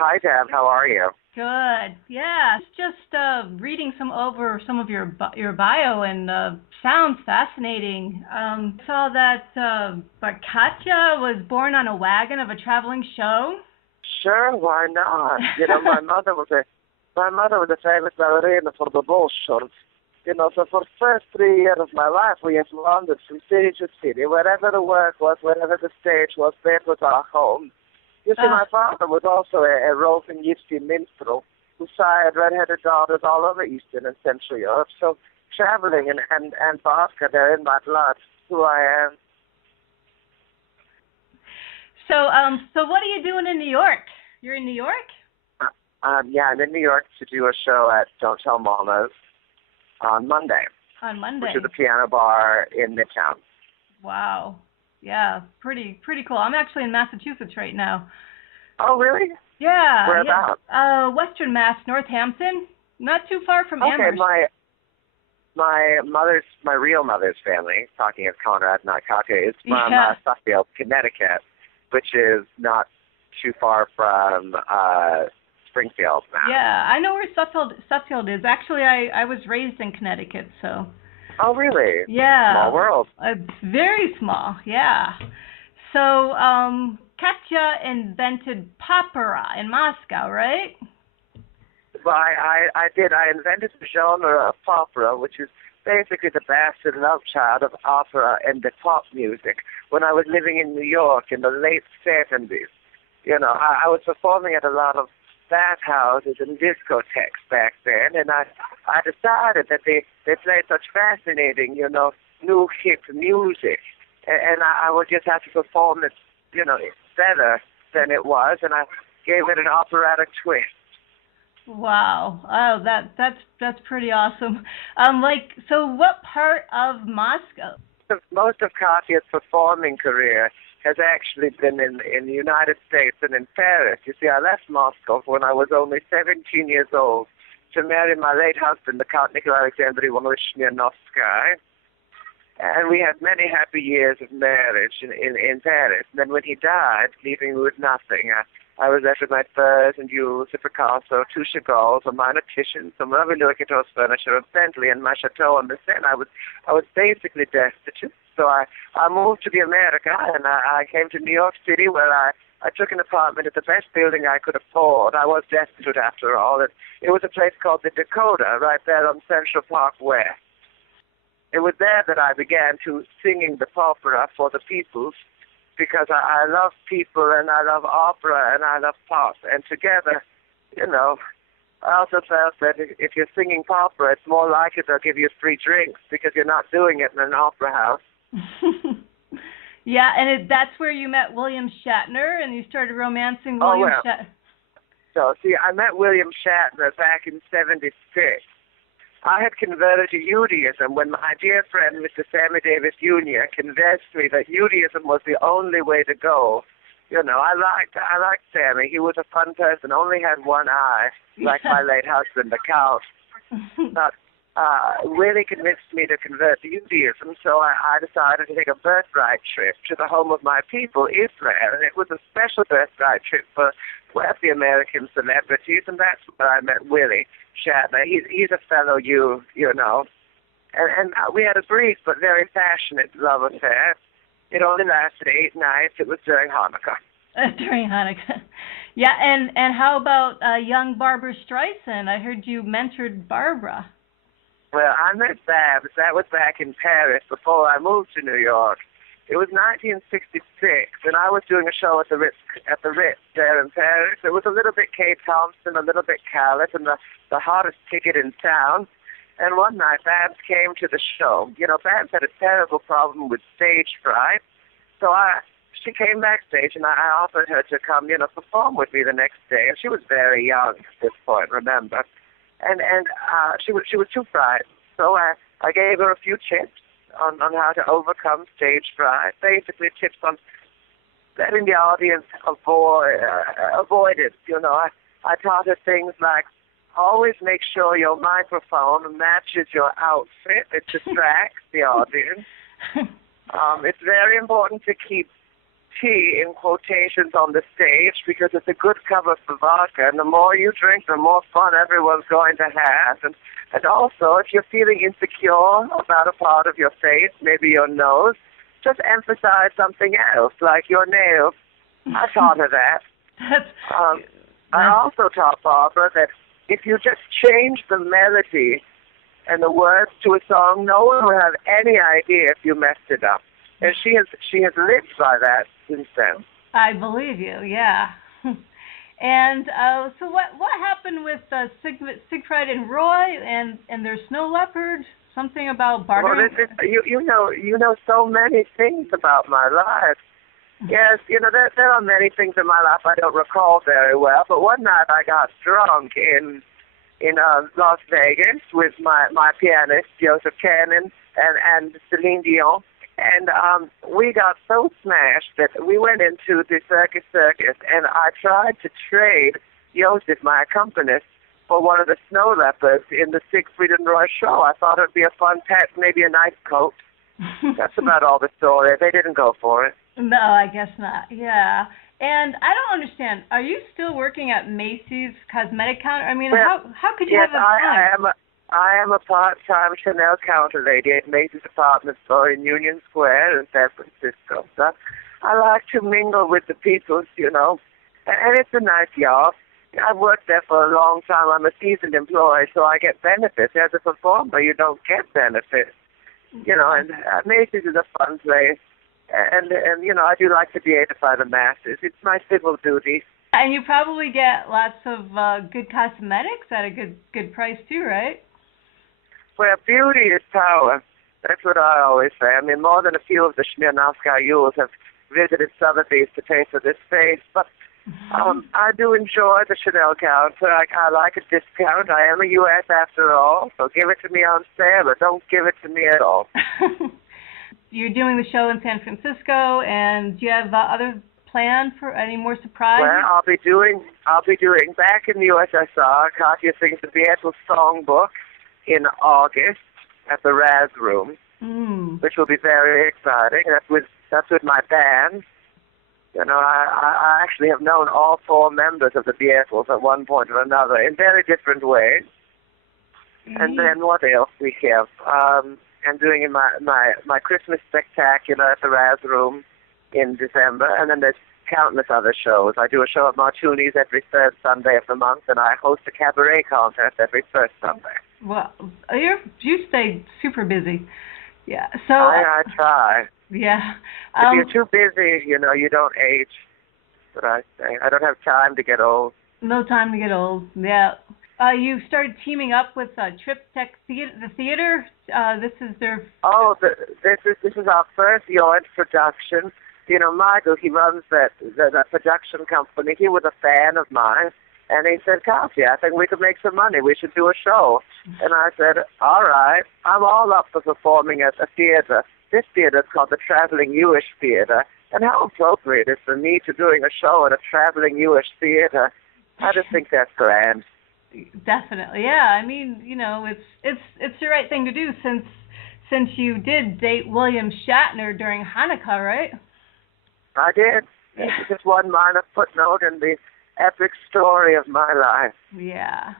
Hi, Deb. How are you? Good. Yeah, just reading some of your bio and sounds fascinating. Saw that but Katya was born on a wagon of a traveling show. Sure, why not? My mother was a famous ballerina for the Bolshois. So for the first 3 years of my life, we had wandered from city to city. Wherever the work was, wherever the stage was, that was our home. You see, my father was also a roving gypsy minstrel who sired red-headed daughters all over Eastern and Central Europe. So traveling and vodka, they're in my blood, who I am. So what are you doing in New York? You're in New York? Yeah, I'm in New York to do a show at Don't Tell Mamas on Monday. On Monday. Which is a piano bar in Midtown. Wow. Yeah, pretty cool. I'm actually in Massachusetts right now. Oh, really? Yeah. Whereabouts? Yeah. Western Mass, Northampton. Not too far from Amherst. Okay, my real mother's family, talking as Conrad, not Katya, is from Suffield, Connecticut, which is not too far from Springfield, Mass. Yeah, I know where Suffield is. Actually, I was raised in Connecticut, so. Oh, really? Yeah. Small world. Very small, yeah. So, Katya invented opera in Moscow, right? Well, I did. I invented the genre of opera, which is basically the bastard love child of opera and the pop music. When I was living in New York in the late 70s, I was performing at a lot of bathhouses and discotheques back then, and I decided that they played such fascinating, new hip music, and I would just have to perform it, better than it was, and I gave it an operatic twist. Wow! Oh, that's pretty awesome. So what part of Moscow? Most of Katya's performing career has actually been in the United States and in Paris. You see, I left Moscow when I was only 17 years old to marry my late husband, the Count Nikolai Alexandrovich Smirnoff-Skyy. And we had many happy years of marriage in Paris. And then when he died, leaving me with nothing, I was left with my furs and jewels, a Picasso, two Chagalls, a minor Titian, some lovely Louis XIV furniture, a Bentley, and my chateau on the Seine. I was basically destitute. So I moved to the America, and I came to New York City, where I took an apartment at the best building I could afford. I was destitute after all. It was a place called the Dakota, right there on Central Park West. It was there that I began to singing the opera for the people, because I love people, and I love opera, and I love pop. And together, I also felt that if you're singing opera, it's more likely they'll give you free drinks because you're not doing it in an opera house. Yeah, and that's where you met William Shatner, and you started romancing William Shatner. So, see, I met William Shatner back in '76. I had converted to Judaism when my dear friend, Mr. Sammy Davis Jr., convinced me that Judaism was the only way to go. I liked Sammy. He was a fun person, only had one eye, like my late husband, the Count. But really convinced me to convert to Judaism, so I decided to take a birthright trip to the home of my people, Israel, and it was a special birthright trip for wealthy American celebrities, and that's where I met Willie Shatner. He's a fellow Jew, and we had a brief but very passionate love affair. It only lasted 8 nights. It was during Hanukkah. During Hanukkah. Yeah, and how about young Barbra Streisand? I heard you mentored Barbra. Well, I met Babs. That was back in Paris before I moved to New York. It was 1966, and I was doing a show at the Ritz there in Paris. It was a little bit Kate Thompson, a little bit Khaled, and the hottest ticket in town. And one night, Babs came to the show. Babs had a terrible problem with stage fright. So she came backstage, and I offered her to come, perform with me the next day. And she was very young at this point, remember. And she was too frightened. So I gave her a few tips on how to overcome stage fright. Basically, tips on letting the audience avoid it. I taught her things like, always make sure your microphone matches your outfit. It distracts the audience. It's very important to keep tea in quotations on the stage because it's a good cover for vodka. And the more you drink, the more fun everyone's going to have. And also, if you're feeling insecure about a part of your face, maybe your nose, just emphasize something else, like your nails. I taught her that. I also taught Barbara that if you just change the melody and the words to a song, no one will have any idea if you messed it up. And she has lived by that since then. I believe you, yeah. And so what happened with Siegfried and Roy and their snow leopard? Something about bartering? Well, you know so many things about my life. Yes, there are many things in my life I don't recall very well. But one night I got drunk in Las Vegas with my pianist Joseph Cannon and Celine Dion. And we got so smashed that we went into the circus, and I tried to trade Joseph, my accompanist, for one of the snow leopards in the Siegfried and Roy show. I thought it would be a fun pet, maybe a nice coat. That's about all the story. They didn't go for it. No, I guess not. Yeah. And I don't understand. Are you still working at Macy's cosmetic counter? I mean, well, how could you have a time? I am a part-time Chanel counter lady at Macy's department store in Union Square in San Francisco. So I like to mingle with the people, and it's a nice job. I've worked there for a long time. I'm a seasoned employee, so I get benefits. As a performer, you don't get benefits. And Macy's is a fun place. And I do like to be aided by the masses. It's my civil duty. And you probably get lots of good cosmetics at a good price too, right? Well, beauty is power. That's what I always say. I mean, more than a few of the Smirnoff-Skyy have visited Sotheby's to pay for this face. But I do enjoy the Chanel counter. I like a discount. I am a U.S. after all, so give it to me on sale, or don't give it to me at all. You're doing the show in San Francisco, and do you have other plans for any more surprises? Well, I'll be doing back in the USSR. Katya sings the Beatles songbook in August at the Raz Room, which will be very exciting. That's with my band. I actually have known all four members of the Beatles at one point or another in very different ways. And then what else we have? I'm doing in my Christmas spectacular at the Raz Room in December, and then there's countless other shows. I do a show at Martuni's every third Sunday of the month, and I host a cabaret contest every first Sunday. Well, you stay super busy. Yeah. So I try. Yeah. If you're too busy, you don't age. That's what I say. I don't have time to get old. No time to get old. Yeah. You started teaming up with Triptych Theater. This is their. Oh, this is our first joint production. Michael, he runs that production company. He was a fan of mine, and he said, "Katya, I think we could make some money. We should do a show." And I said, "All right, I'm all up for performing at a theater. This theater is called the Traveling Jewish Theater, and how appropriate is for me to doing a show at a traveling Jewish theater? I just think that's grand." Definitely, yeah. I mean, it's the right thing to do since you did date William Shatner during Hanukkah, right? I did. It's just one minor footnote in the epic story of my life. Yeah.